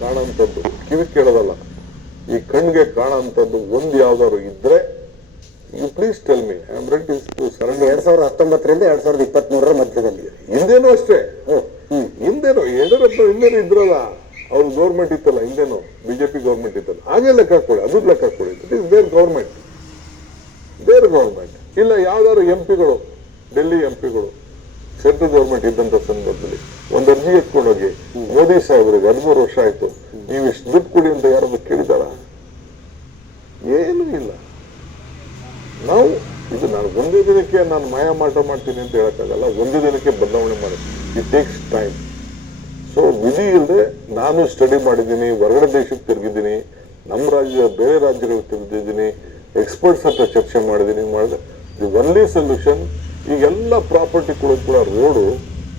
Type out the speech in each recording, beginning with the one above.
ಕಾಣಂಥದ್ದು, ಕಿವಿ ಕೇಳೋದಲ್ಲ, ಈ ಕಣ್ಣಿಗೆ ಕಾಣಂಥದ್ದು ಒಂದು ಯಾವ್ದಾದ್ರು ಇದ್ರೆ you please tell me, I am ready to surrender. 2019ರಿಂದ 2023 ಮಧ್ಯದಲ್ಲಿ ಹಿಂದೇನು ಅಷ್ಟೇ. ಹಿಂದೇನು ಯಡಿಯೂರಪ್ಪ ಹಿಂದೇನು ಇದ್ರಲ್ಲ, ಅವ್ರ ಗೌರ್ಮೆಂಟ್ ಇತ್ತಲ್ಲ, ಹಿಂದೇನು ಬಿಜೆಪಿ ಗೌರ್ಮೆಂಟ್ ಇತ್ತಲ್ಲ, ಹಾಗೆ ಲೆಕ್ಕ ಹಾಕೊಳ್ಳಿ, ಅದು ಲೆಕ್ಕ ಹಾಕೊಳ್ಳಿ. It is there government. ಇಲ್ಲ ಯಾವ್ದಾದ್ರು ಎಂಪಿಗಳು, ಡೆಲ್ಲಿ ಎಂಪಿಗಳು ಸೆಂಟ್ರಲ್ ಗೌರ್ಮೆಂಟ್ ಇದ್ದಂತ ಸಂದರ್ಭದಲ್ಲಿ ಒಂದು ಅರ್ಜಿ ಎತ್ಕೊಂಡೋಗಿ ಮೋದಿ ಸಾಹೇಬ್ರಿಗೆ 13 ವರ್ಷ ಆಯ್ತು, ನೀವು ಇಷ್ಟು ದುಡ್ಡು ಕೊಡಿ ಅಂತ ಯಾರಾದ್ರೂ ಕೇಳಿದಾರ? ಏನೂ ಇಲ್ಲ. ನಾವು ಇದು ನಾನು ಒಂದೇ ದಿನಕ್ಕೆ ನಾನು ಮಾಟ ಮಾಡ್ತೀನಿ ಅಂತ ಹೇಳಕ್ಕಾಗಲ್ಲ, ಒಂದೇ ದಿನಕ್ಕೆ ಬದಲಾವಣೆ ಮಾಡಿ, ಇಟ್ ಟೇಕ್ಸ್ ಟೈಮ್. ಸೊ ವಿಧಿ ಇಲ್ಲದೆ ನಾನು ಸ್ಟಡಿ ಮಾಡಿದ್ದೀನಿ, ಹೊರಗಡೆ ದೇಶಕ್ಕೆ ತಿರುಗಿದ್ದೀನಿ, ನಮ್ಮ ರಾಜ್ಯ ಬೇರೆ ರಾಜ್ಯಗಳಿಗೆ ತಿರುಗಿದ್ದೀನಿ, ಎಕ್ಸ್ಪರ್ಟ್ಸ್ ಹತ್ರ ಚರ್ಚೆ ಮಾಡಿದ್ದೀನಿ. ದಿ ಒನ್ಲಿ ಸೊಲ್ಯೂಷನ್ ಈಗೆಲ್ಲ ಪ್ರಾಪರ್ಟಿ ಕೂಡ ರೋಡು,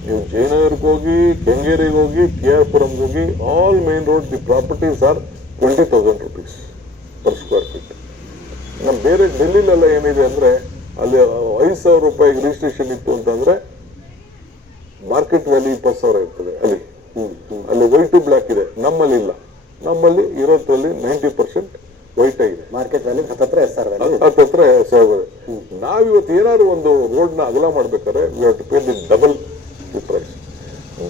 ನೀವು ಜಯನಗರ್ಗೆ ಹೋಗಿ, ಕೆಂಗೇರಿಗೆ ಹೋಗಿ, KR ಪುರಂಗೆ ಹೋಗಿ, all main road the properties are 20,000 rupees per square feet. ನಮ್ಮ ಬೇರೆ ಡೆಲ್ಲಿಲೆಲ್ಲ ಏನಿದೆ ಅಂದ್ರೆ ಅಲ್ಲಿ 5,000 ರೂಪಾಯಿಗೆ ರಿಜಿಸ್ಟ್ರೇಷನ್ ಇತ್ತು ಅಂತಂದ್ರೆ ಮಾರ್ಕೆಟ್ ವ್ಯಾಲ್ಯೂ 20,000 ಇರ್ತದೆ. ಅಲ್ಲಿ ವೈಟ್ ಟು ಬ್ಲಾಕ್ ಇದೆ, ನಮ್ಮಲ್ಲಿ ಇಲ್ಲ. ನಮ್ಮಲ್ಲಿ ಇರೋದ್ರಲ್ಲಿ 90% ವೈಟ್ ಆಗಿದೆ. ಮಾರ್ಕೆಟ್ ವ್ಯಾಲ್ಯೂ ಹತ್ತತ್ರ 10,000. ನಾವಿವತ್ತು ಏನಾದ್ರು ಒಂದು ರೋಡ್ ನ ಅಗಲ ಮಾಡ್ಬೇಕಾದ್ರೆ we have to pay the double the price.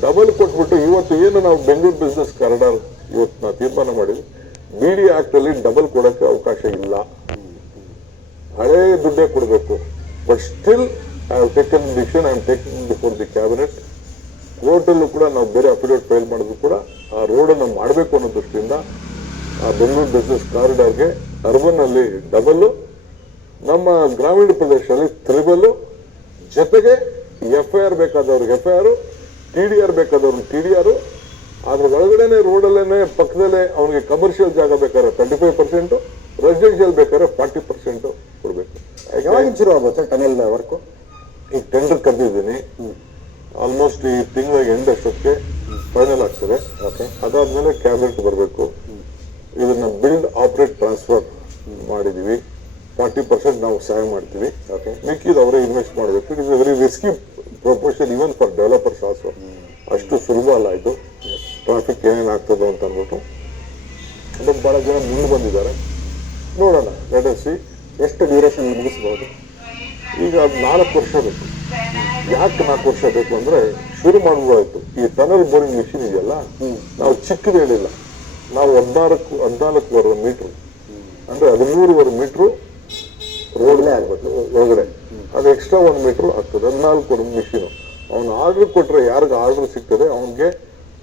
Double ಕೊಟ್ಬಿಟ್ಟು ಇವತ್ತು ಏನು ನಾವು ಬೆಂಗಳೂರು ಬಿಸ್ನೆಸ್ ಕಾರಿಡಾರ್ ಇವತ್ತು ನಾವು ತೀರ್ಮಾನ ಮಾಡಿದ್ವಿ, BD ಆಕ್ಟ್ ಅಲ್ಲಿ ಡಬಲ್ ಕೊಡಕ್ಕೆ ಅವಕಾಶ ಇಲ್ಲ, ಹಳೇ ದುಡ್ಡೇ ಕೊಡಬೇಕು. But still I have taken decision, I am taking before the cabinet. ಕೋರ್ಟಲ್ಲೂ ಕೂಡ ನಾವು ಬೇರೆ ಅಫಿಡೇವಿಟ್ ಫೈಲ್ ಮಾಡಿದ್ರು ಕೂಡ ಆ ರೋಡನ್ನು ಮಾಡಬೇಕು ಅನ್ನೋ ದೃಷ್ಟಿಯಿಂದ ಆ ಬೆಂಗಳೂರು ಬಿಸ್ನೆಸ್ ಕಾರಿಡಾರ್ಗೆ ಅರ್ಬನ್ ಅಲ್ಲಿ ಡಬಲ್, ನಮ್ಮ ಗ್ರಾಮೀಣ ಪ್ರದೇಶದಲ್ಲಿ ತ್ರಿಬಲ್, ಜೊತೆಗೆ FIR ಬೇಕಾದವ್ರಿಗೆ FIR, TDR ಬೇಕಾದವ್ರಿಗೆ TDR. ಅದ್ರ ಒಳಗಡೆನೆ ರೋಡಲ್ಲೇನೆ ಪಕ್ಕದಲ್ಲೇ ಅವನಿಗೆ ಕಮರ್ಷಿಯಲ್ ಜಾಗ ಬೇಕಾದ್ರೆ 35%, ರೆಸಿಡೆನ್ಷಿಯಲ್ ಬೇಕಾದ್ರೆ 40% ಕೊಡ್ಬೇಕು. ಯಾವಾಗ ಶುರು ಆಗುತ್ತೆ ಟನೆಲ್ ವರ್ಕ್? ಈಗ ಟೆಂಡರ್ ಕರೆದಿದ್ದೀನಿ, ಆಲ್ಮೋಸ್ಟ್ ಈ ತಿಂಗಳ ಎಂಡ್ ಅಷ್ಟೊತ್ತಿಗೆ ಫೈನಲ್ ಆಗ್ತದೆ. ಅದಾದ್ಮೇಲೆ ಕ್ಯಾಬಿನೆಟ್ ಬರಬೇಕು. ಇದನ್ನ ಬಿಲ್ಡ್ ಆಪರೇಟ್ ಟ್ರಾನ್ಸ್ಫರ್ ಮಾಡಿದೀವಿ. 40% ನಾವು ಸಹಾಯ ಮಾಡ್ತೀವಿ, ಮಿಕ್ಕಿದ ಅವರೇ ಇನ್ವೆಸ್ಟ್ ಮಾಡಬೇಕು. It is a very risky proposition even for developers also. ಅಷ್ಟು ಸುಲಭ ಅಲ್ಲ ಇದು. ಟ್ರಾಫಿಕ್ ಏನೇನಾಗ್ತದೆ ಅಂತ ಅಂದ್ಬಿಟ್ಟು ಬಟ್ ಬಹಳ ಜನ ಮುಂದೆ ಬಂದಿದ್ದಾರೆ. ನೋಡೋಣ, ಲೆಟ್ ಅಸ್ ಸಿ. ಎಷ್ಟು ಡ್ಯೂರೇಷನ್ ಮುಗಿಸಬಹುದು? ಈಗ ಅದು 4 ವರ್ಷ ಬೇಕು. ಯಾಕೆ 4 ವರ್ಷ ಬೇಕು ಅಂದ್ರೆ ಶುರು ಮಾಡ್ಬೋದಾಯ್ತು. ಈ ಟನಲ್ ಬೋರಿಂಗ್ ಮಿಷಿನ್ ಇದೆಯಲ್ಲ, ನಾವು ಚಿಕ್ಕದು ಹೇಳಿಲ್ಲ, ನಾವು 14 ಮೀಟರ್ ಅಂದ್ರೆ 13 ಮೀಟರ್ ರೋಡ್ನೇ ಆಗ್ಬೇಕು ಒಳಗಡೆ. ಅದು ಎಕ್ಸ್ಟ್ರಾ 1 ಮೀಟರ್ ಆಗ್ತದೆ. 14 ಮಿಷಿನ್. ಅವನು ಆರ್ಡರ್ ಕೊಟ್ರೆ, ಯಾರಿಗೆ ಆರ್ಡರ್ ಸಿಗ್ತದೆ ಅವನಿಗೆ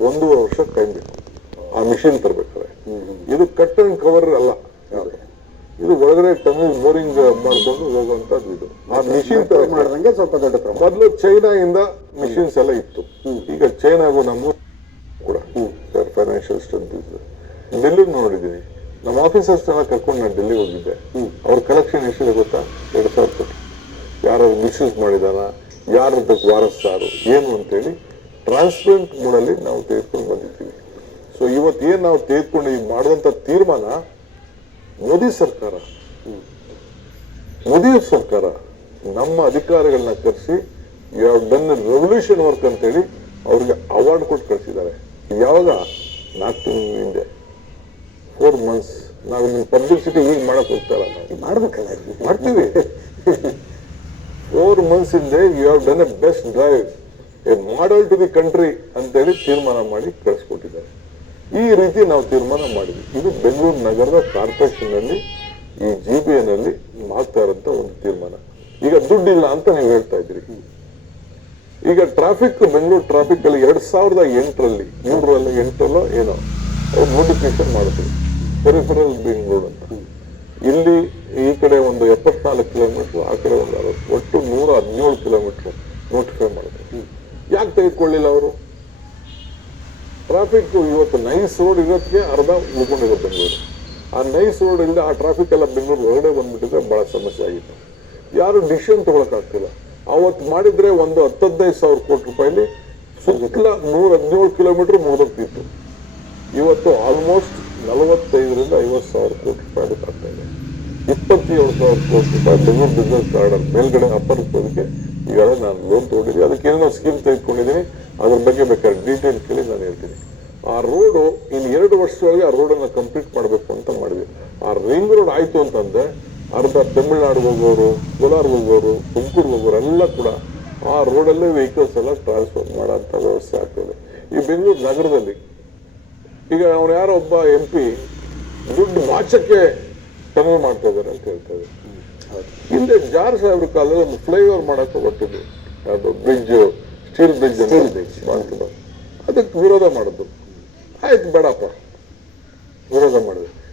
1.5 ವರ್ಷ ಟೈಮ್ ಬೇಕು ಆ ಮಿಷಿನ್ ತರಬೇಕಾದ್ರೆ. ಇದು ಕಟ್ ಅಂಡ್ ಕವರ್ ಅಲ್ಲ, ಇದು ಒಳಗಡೆ ಟನಲ್ ಬೋರಿಂಗ್ ಮಾಡ್ಕೊಂಡು ಹೋಗುವಂತದ್ದು. ಇದು ಆ ಮಿಷಿನ್ ಮಾಡಿದಂಗೆ ಸ್ವಲ್ಪ ದೊಡ್ಡ ಪ್ರಮಾಣ. ಮೊದಲು ಚೈನಾಯಿಂದ ಮಿಷಿನ್ಸ್ ಎಲ್ಲ ಇತ್ತು, ಈಗ ಚೈನಾಗೂ ನಮ್ಮ ಕೂಡ ಫೈನಾನ್ಷಿಯಲ್ ಸ್ಟ್ರೆಂತ್ ಇದೆ. ಡೆಲ್ಲಿ ನೋಡಿದ್ದೀನಿ, ನಮ್ಮ ಆಫೀಸರ್ಸ್ ಎಲ್ಲ ಕರ್ಕೊಂಡು ನಾನು ಡೆಲ್ಲಿ ಹೋಗಿದ್ದೆ. ಅವ್ರ ಕಲೆಕ್ಷನ್ ಎಷ್ಟಿದೆ ಗೊತ್ತಾ? 2,000 ಕೋಟಿ. ಯಾರು ಮಿಸ್ಯೂಸ್ ಮಾಡಿದಾನ, ಯಾರದಕ್ಕೆ ವಾರಸ್ತಾರು ಏನು ಅಂತೇಳಿ ಟ್ರಾನ್ಸ್ಪರೆಂಟ್ ಮೂಡಲ್ಲಿ ನಾವು ತೆಗೆದುಕೊಂಡು ಬಂದಿದ್ದೀವಿ. ಸೊ ಇವತ್ತು ಏನ್ ನಾವು ತೆಗೆದುಕೊಂಡು ಈಗ ಮಾಡಿದಂತ ತೀರ್ಮಾನ, ಮೋದಿ ಸರ್ಕಾರ ನಮ್ಮ ಅಧಿಕಾರಿಗಳನ್ನ ಕರೆಸಿ you have done revolution work ಅಂತೇಳಿ ಅವ್ರಿಗೆ ಅವಾರ್ಡ್ ಕೊಟ್ಟು ಕಳಿಸಿದ್ದಾರೆ. ಯಾವಾಗ? 4 ತಿಂಗಳ ಹಿಂದೆ, 4 months. ನಾವು ನಿಮ್ಮ ಪಬ್ಲಿಸಿಟಿ ಈಗ ಮಾಡಕ್ ಹೋಗ್ತಾರ, ನಾವು ಮಾಡ್ಬೇಕಲ್ಲ, ಮಾಡ್ತೀವಿ. 4 months ಹಿಂದೆ you have done a best drive, a model to the country ಅಂತೇಳಿ ತೀರ್ಮಾನ ಮಾಡಿ ಕಳಿಸ್ಕೊಟ್ಟಿದ್ದಾರೆ. ಈ ರೀತಿ ನಾವು ತೀರ್ಮಾನ ಮಾಡಿದ್ವಿ. ಇದು ಬೆಂಗಳೂರು ನಗರದ ಕಾರ್ಪೊರೇಷನ್ ನಲ್ಲಿ, ಈ GBA ನಲ್ಲಿ ಮಾಡ್ತಾ ಇರೋಂತ ಒಂದು ತೀರ್ಮಾನ. ಈಗ ದುಡ್ಡಿಲ್ಲ ಅಂತ ನೀವು ಹೇಳ್ತಾ ಇದ್ರಿ. ಈಗ ಟ್ರಾಫಿಕ್, ಬೆಂಗಳೂರು ಟ್ರಾಫಿಕ್ ಅಲ್ಲಿ 2008ರಲ್ಲಿ 8ರಲ್ಲೋ ಏನೋ ಅವ್ರು ನೋಟಿಫಿಕೇಶನ್ ಮಾಡಿದ್ರು, ಪೆರಿಫೆರಲ್ ಬೆಂಗಳೂರು ಅಂತ. ಇಲ್ಲಿ ಈ ಕಡೆ ಒಂದು 74 ಕಿಲೋಮೀಟರ್, ಆ ಕಡೆ ಒಂದು 60, ಒಟ್ಟು 117 ಕಿಲೋಮೀಟರ್ ನೋಟಿಫೈ ಮಾಡಿದ್ರು. ಯಾಕೆ ತೆಗೆದುಕೊಳ್ಳಿಲ್ಲ ಅವರು? ಟ್ರಾಫಿಕ್ ಇವತ್ತು ನೈಸ್ ರೋಡ್ ಇರೋದಕ್ಕೆ ಅರ್ಧ ಉಳ್ಕೊಂಡಿರೋ ಬೆಂಗಳೂರು. ಆ ನೈಸ್ ರೋಡ್ ಇಲ್ಲ, ಆ ಟ್ರಾಫಿಕ್ ಎಲ್ಲ ಬೆಂಗಳೂರು ಹೊರಗಡೆ ಬಂದ್ಬಿಟ್ಟಿದ್ರೆ ಬಹಳ ಸಮಸ್ಯೆ ಆಗಿತ್ತು. ಯಾರು ಡಿಸಿಷನ್ ತಗೊಳಕ್ಕಾಗ್ತಿಲ್ಲ. ಅವತ್ತು ಮಾಡಿದ್ರೆ ಒಂದು 10-15 ಸಾವಿರ ಕೋಟಿ ರೂಪಾಯಿಲಿ ಸುತ್ತಲ 117 ಕಿಲೋಮೀಟರ್ ಮುಗಿದೋಗ್ತಿತ್ತು. ಇವತ್ತು ಆಲ್ಮೋಸ್ಟ್ 45ರಿಂದ 50 ಸಾವಿರ ಕೋಟಿ ರೂಪಾಯಿ ಅದಕ್ಕಾಗ್ತಾ ಇದೆ. 27 ಸಾವಿರ ಕೋಟಿ ರೂಪಾಯಿ ಬೆಂಗಳೂರು ಬಿಸ್ನೆಸ್ ಕಾರಿಡಾರ್ ಮೇಲ್ಗಡೆ ಅಪ್ಪರಿಸೋದಕ್ಕೆ ಈಗಾಗಲೇ ನಾನು ಲೋನ್ ತಗೊಂಡಿದ್ದೀನಿ. ಅದಕ್ಕೆ ಏನೋ ಸ್ಕೀಮ್ ತೆಗೆದುಕೊಂಡಿದ್ದೀನಿ, ಅದ್ರ ಬಗ್ಗೆ ಬೇಕಾದ್ರೆ ಡೀಟೇಲ್ ಕೇಳಿ ನಾನು ಹೇಳ್ತೀನಿ. ಆ ರೋಡು ಇನ್ನು 2 ವರ್ಷ ವರ್ಷದೊಳಗೆ ಆ ರೋಡನ್ನು ಕಂಪ್ಲೀಟ್ ಮಾಡಬೇಕು ಅಂತ ಮಾಡಿದ್ವಿ. ಆ ರಿಂಗ್ ರೋಡ್ ಆಯ್ತು ಅಂತಂದ್ರೆ ಅರ್ಧ ತಮಿಳ್ನಾಡಿಗೆ ಹೋಗೋರು, ಕೋಲಾರ್ಗೆ ಹೋಗೋರು, ತುಮಕೂರಿಗೆ ಹೋಗೋರು ಎಲ್ಲ ಕೂಡ ಆ ರೋಡಲ್ಲೇ ವೆಹಿಕಲ್ಸ್ ಎಲ್ಲ ಟ್ರಾನ್ಸ್ಫರ್ ಮಾಡೋಂಥ ವ್ಯವಸ್ಥೆ ಆಗ್ತದೆ. ಈ ಬೆಂಗಳೂರು ನಗರದಲ್ಲಿ ಈಗ ಅವನು ಯಾರೋ ಒಬ್ಬ MP ದುಡ್ಡು ಮಾಚಕ್ಕೆ ಟನಲ್ ಮಾಡ್ತಾ ಇದ್ದಾರೆ ಅಂತ ಹೇಳ್ತಾರೆ. ಹಿಂದೆ ಜಾರ್ ಸಾಹೇಬ್ರ ಕಾಲದಲ್ಲಿ ಒಂದು ಫ್ಲೈಓವರ್ ಮಾಡಕ್ಕೆ ಹೊರಟಿದ್ರು, ಅದು ಬ್ರಿಡ್ಜ್, ಸ್ಟೀಲ್ ಬ್ರಿಡ್ಜ್ ಮಾಡ್ತಿದ್ರು. ಅದಕ್ಕೆ ವಿರೋಧ ಮಾಡಿದ್ರು. ಆಯ್ತು ಬೇಡಪ್ಪ, ವಿರೋಧ ಮಾಡಿದ್ರು.